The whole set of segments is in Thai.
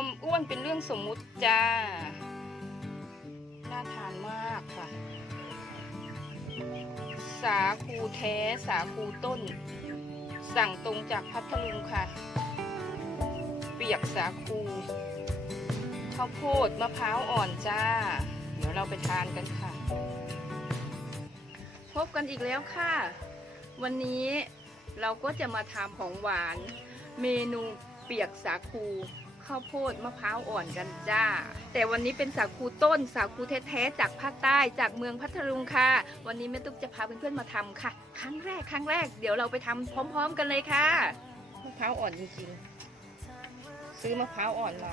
ความอ้วนเป็นเรื่องสมมุติจ้า น่าทานมากค่ะ สาคูแท้สาคูต้น สั่งตรงจากพัทลุงค่ะ เปียกสาคูข้าวโพดมะพร้าวอ่อนจ้า เดี๋ยวเราไปทานกันค่ะ พบกันอีกแล้วค่ะ วันนี้เราก็จะมาทำของหวาน เมนูเปียกสาคู ข้าวโพดมะพร้าวอ่อนกันจ้า แต่วันนี้เป็นสาคูต้นสาคูแท้ๆจากภาคใต้จากเมืองพัทลุงค่ะ วันนี้แม่ตุ๊กจะพาเพื่อนๆมาทำค่ะ ครั้งแรกครั้งแรกเดี๋ยวเราไปทำพร้อม ๆ กันเลยค่ะมะพร้าวอ่อนจริงๆ ซื้อมะพร้าวอ่อนมา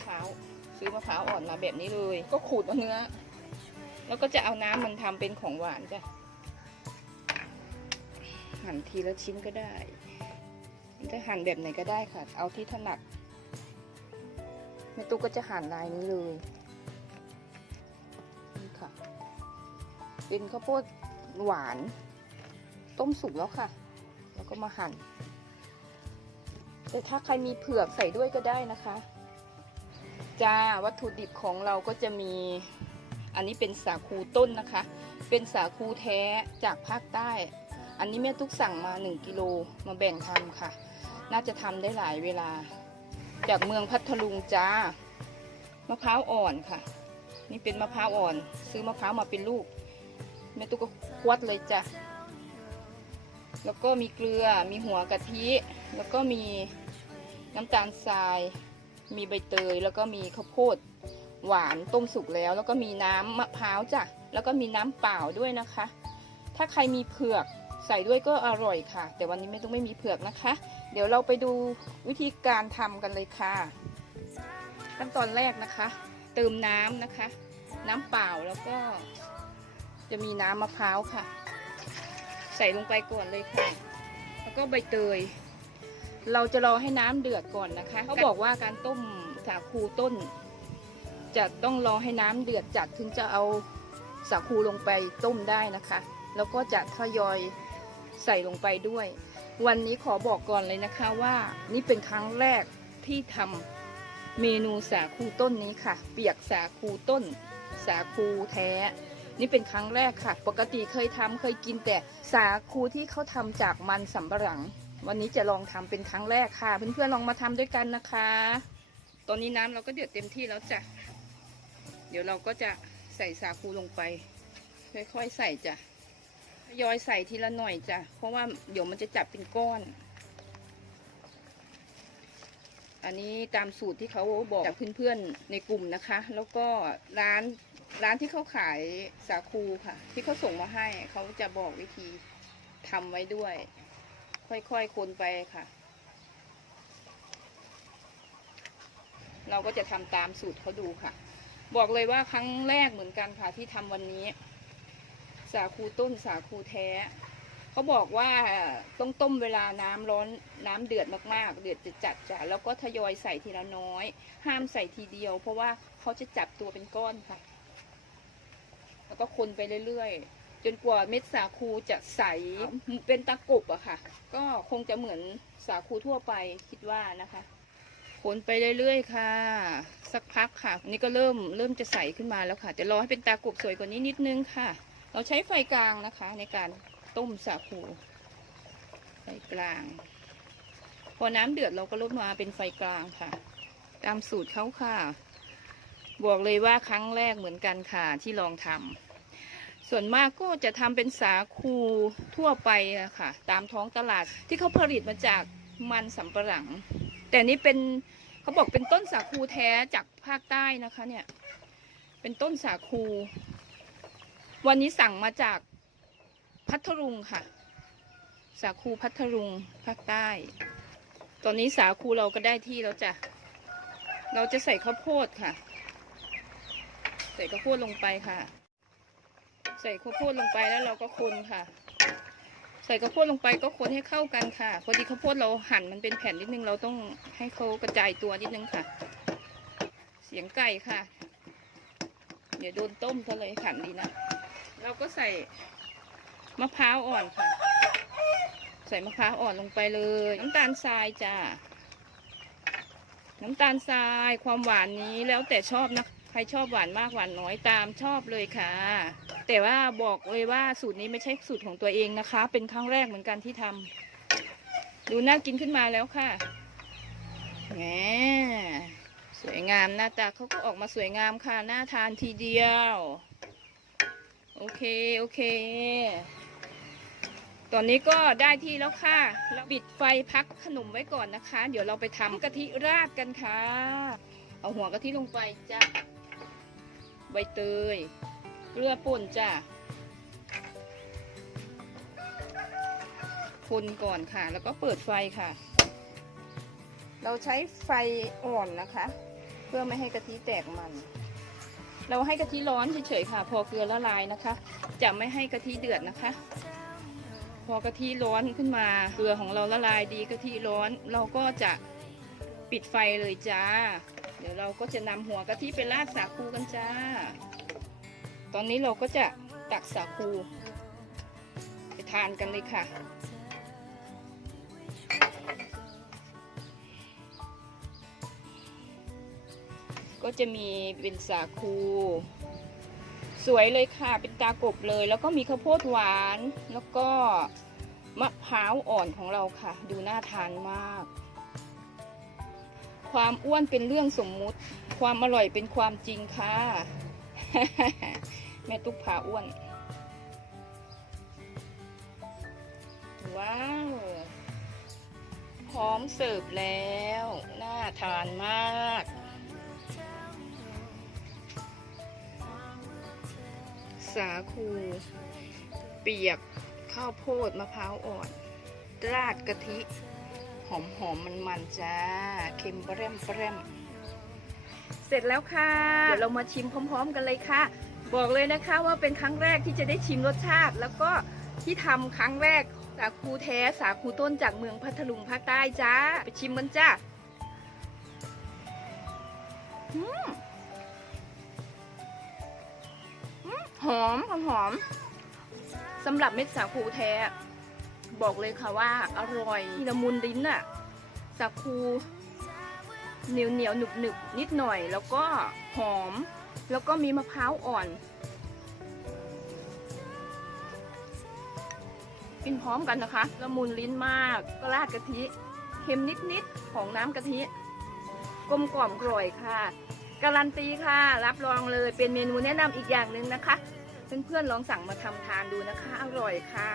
เช้าซื้อมะพร้าวอ่อนมาแบบนี้เลย ก็ขูดเอาเนื้อ แล้วก็จะเอาน้ำมันทำเป็นของหวานจ้ะหั่นทีละชิ้นก็ได้จะหั่นแบบไหนก็ได้ค่ะ เอาที่ถนัด ม่ตุ๊กก็จะหั่นลายนี้เลยนี่ค่ะ เป็นข้าวโพดหวาน ต้มสุกแล้วค่ะ แล้วก็มาหั่น แต่ถ้าใครมีเผือกใส่ด้วยก็ได้นะคะ จ้าวัตถุดิบของเราก็จะมี อันนี้เป็นสาคูต้นนะคะ เป็นสาคูแท้จากภาคใต้ อันนี้แม่ตุ๊กสั่งมา 1กิโลมาแบ่งทำค่ะ น่าจะทำได้หลายเวลา จากเมืองพัทลุงจ้ามะพร้าวอ่อนค่ะ นี่เป็นมะพร้าวอ่อน ซื้อมะพร้าวมาเป็นลูกแม่ตุ๊กก็ควัดเลยจ้ะแล้วก็มีเกลือมีหัวกะทิ แล้วก็มีน้ำตาลทราย มีใบเตย แล้วก็มีข้าวโพดหวานต้มสุกแล้ว แล้วก็มีน้ำมะพร้าวจ้ะแล้วก็มีน้ำเปล่าด้วยนะคะ ถ้าใครมีเผือก ใส่ด้วยก็อร่อยค่ะ แต่วันนี้ไม่ต้องไม่มีเผือกนะคะ เดี๋ยวเราไปดูวิธีการทำกันเลยค่ะ ขั้นตอนแรกนะคะ เติมน้ำนะคะ น้ำเปล่าแล้วก็ จะมีน้ำมะพร้าวค่ะ ใส่ลงไปก่อนเลยค่ะ แล้วก็ใบเตย เราจะรอให้น้ำเดือดก่อนนะคะ เขาบอกว่าการต้มสาคูต้น จะต้องรอให้น้ำเดือดจัดถึงจะเอาสาคูลงไปต้มได้นะคะ แล้วก็จะทยอย ใส่ลงไปด้วย วันนี้ขอบอกก่อนเลยนะคะว่า นี่เป็นครั้งแรกที่ทำเมนูสาคูต้นนี้ค่ะ เปียกสาคูต้น สาคูแท้ นี่เป็นครั้งแรกค่ะ ปกติเคยทำเคยกินแต่สาคูที่เขาทำจากมันสำปะหลัง วันนี้จะลองทำเป็นครั้งแรกค่ะ เพื่อนๆลองมาทำด้วยกันนะคะ ตอนนี้น้ำเราก็เดือดเต็มที่แล้วจ้ะเดี๋ยวเราก็จะใส่สาคูลงไป ค่อยๆใส่จ้ะ ยอยใส่ทีละหน่อยจ้ะ เพราะว่าเดี๋ยวมันจะจับเป็นก้อน อันนี้ตามสูตรที่เขาบอกจากเพื่อนๆในกลุ่มนะคะ แล้วก็ร้านร้านที่เขาขายสาคูค่ะ ที่เขาส่งมาให้เขาจะบอกวิธีทำไว้ด้วย ค่อยๆคนไปค่ะ เราก็จะทำตามสูตรเขาดูค่ะ บอกเลยว่าครั้งแรกเหมือนกันค่ะที่ทำวันนี้ สาคูต้นสาคูแท้เขาบอกว่าต้องต้มเวลาน้ำร้อนน้ำเดือดมากๆ เดือดจะจัดจ้ะแล้วก็ทยอยใส่ทีละน้อย ห้ามใส่ทีเดียว เพราะว่าเขาจะจับตัวเป็นก้อนค่ะ แล้วก็คนไปเรื่อยๆ จนกว่าเม็ดสาคูจะใสเป็นตะกุบอะค่ะ ก็คงจะเหมือนสาคูทั่วไปคิดว่านะคะคนไปเรื่อยๆค่ะ สักพักค่ะ นี่ก็เริ่มเริ่มจะใสขึ้นมาแล้วค่ะแต่รอให้เป็นตากรุบสวยกว่านี้นิดนึงค่ะ เราใช้ไฟกลางนะคะในการต้มสาคูไฟกลาง พอน้ำเดือดเราก็ลดมาเป็นไฟกลางค่ะ ตามสูตรเขาค่ะ บอกเลยว่าครั้งแรกเหมือนกันค่ะที่ลองทำส่วนมากก็จะทำเป็นสาคูทั่วไปะค่ะ ตามท้องตลาดที่เขาผลิตมาจากมันสำปะหลัง แต่นี่เป็นเขาบอกเป็นต้นสาคูแท้จากภาคใต้นะคะเนี่ย เป็นต้นสาคู วันนี้สั่งมาจากพัทลุงค่ะ สาคูพัทลุงภาคใต้ ตอนนี้สาคูเราก็ได้ที่แล้วจ้ะ เราจะใส่ข้าวโพดค่ะ ใส่ข้าวโพดลงไปค่ะ ใส่ข้าวโพดลงไปแล้วเราก็คนค่ะ ใส่ข้าวโพดลงไปก็คนให้เข้ากันค่ะ พอดีข้าวโพดเราหั่นมันเป็นแผ่นนิดนึงเราต้องให้เขากระจายตัวนิดนึงค่ะ เสียงไก่ค่ะ เดี๋ยวโดนต้มซะเลยขันดีนะ เราก็ใส่มะพร้าวอ่อนค่ะ ใส่มะพร้าวอ่อนลงไปเลย น้ำตาลทรายจ้าน้ำตาลทรายความหวานนี้แล้วแต่ชอบนะใครชอบหวานมากหวานน้อยตามชอบเลยค่ะ แต่ว่าบอกเลยว่าสูตรนี้ไม่ใช่สูตรของตัวเองนะคะ เป็นครั้งแรกเหมือนกันที่ทำดูน่ากินขึ้นมาแล้วค่ะแหมสวยงามหน้าตาเขาก็ออกมาสวยงามค่ะน่าทานทีเดียว โอเค โอเค ตอนนี้ก็ได้ที่แล้วค่ะเราปิดไฟพักขนมไว้ก่อนนะคะ เดี๋ยวเราไปทำกะทิราดกันค่ะ เอาหัวกะทิลงไปจ้ะ ใบเตย เกลือป่นจ้ะ คนก่อนค่ะ แล้วก็เปิดไฟค่ะ เราใช้ไฟอ่อนนะคะ เพื่อไม่ให้กะทิแตกมัน เราให้กะทิร้อนเฉยๆค่ะ พอเกลือละลายนะคะ จะไม่ให้กะทิเดือดนะคะ พอกะทิร้อนขึ้นมาเกลือของเราละลายดีกะทิร้อน เราก็จะปิดไฟเลยจ้า เดี๋ยวเราก็จะนำหัวกะทิไปราดสาคูกันจ้า ตอนนี้เราก็จะตักสาคูไปทานกันเลยค่ะ ก็จะมีเป็นสาคู สวยเลยค่ะเป็นตากบเลย แล้วก็มีข้าวโพดหวาน แล้วก็มะพร้าวอ่อนของเราค่ะ ดูน่าทานมาก ความอ้วนเป็นเรื่องสมมุติ ความอร่อยเป็นความจริงค่ะ แม่ตุ๊กพาอ้วน ว้าวพร้อมเสิร์ฟแล้ว น่าทานมาก สาคู เปียกข้าวโพดมะพร้าวอ่อน ราดกะทิ หอมหอมมันมันๆจ้า เค็มแปร่มแปร่มเสร็จแล้วค่ะ เดี๋ยวเรามาชิมพร้อม ๆ กันเลยค่ะ บอกเลยนะคะว่าเป็นครั้งแรกที่จะได้ชิมรสชาติ แล้วก็ที่ทำครั้งแรกสาคูแท้สาคูต้นจากเมืองพัทลุงภาคใต้จ้า ไปชิมมันจ้าอืม หอมหอมหอมสำหรับเม็ดสาคูแท้ บอกเลยค่ะว่าอร่อยละมุนลิ้นอะสาคูเหนียวเหนียวหนึบหนึบนิดหน่อย แล้วก็หอม แล้วก็มีมะพร้าวอ่อน กินพร้อมกันนะคะละมุนลิ้นมากก็ราดกะทิเค็มนิดๆของน้ำกะทิกลมกล่อมกร่อยค่ะ การันตีค่ะ รับรองเลยเป็นเมนูแนะนำอีกอย่างหนึ่งนะคะ เพื่อนๆลองสั่งมาทำทานดูนะคะ อร่อยค่ะ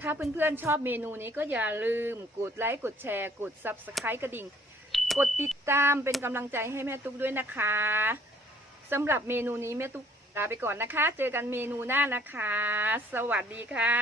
ถ้าเพื่อนๆชอบเมนูนี้ก็อย่าลืมกดไลค์กดแชร์กด Subscribe กระดิ่ง กดติดตามเป็นกำลังใจให้แม่ตุ๊กด้วยนะคะสำหรับเมนูนี้แม่ตุ๊กลาไปก่อนนะคะ เจอกันเมนูหน้านะคะ สวัสดีค่ะ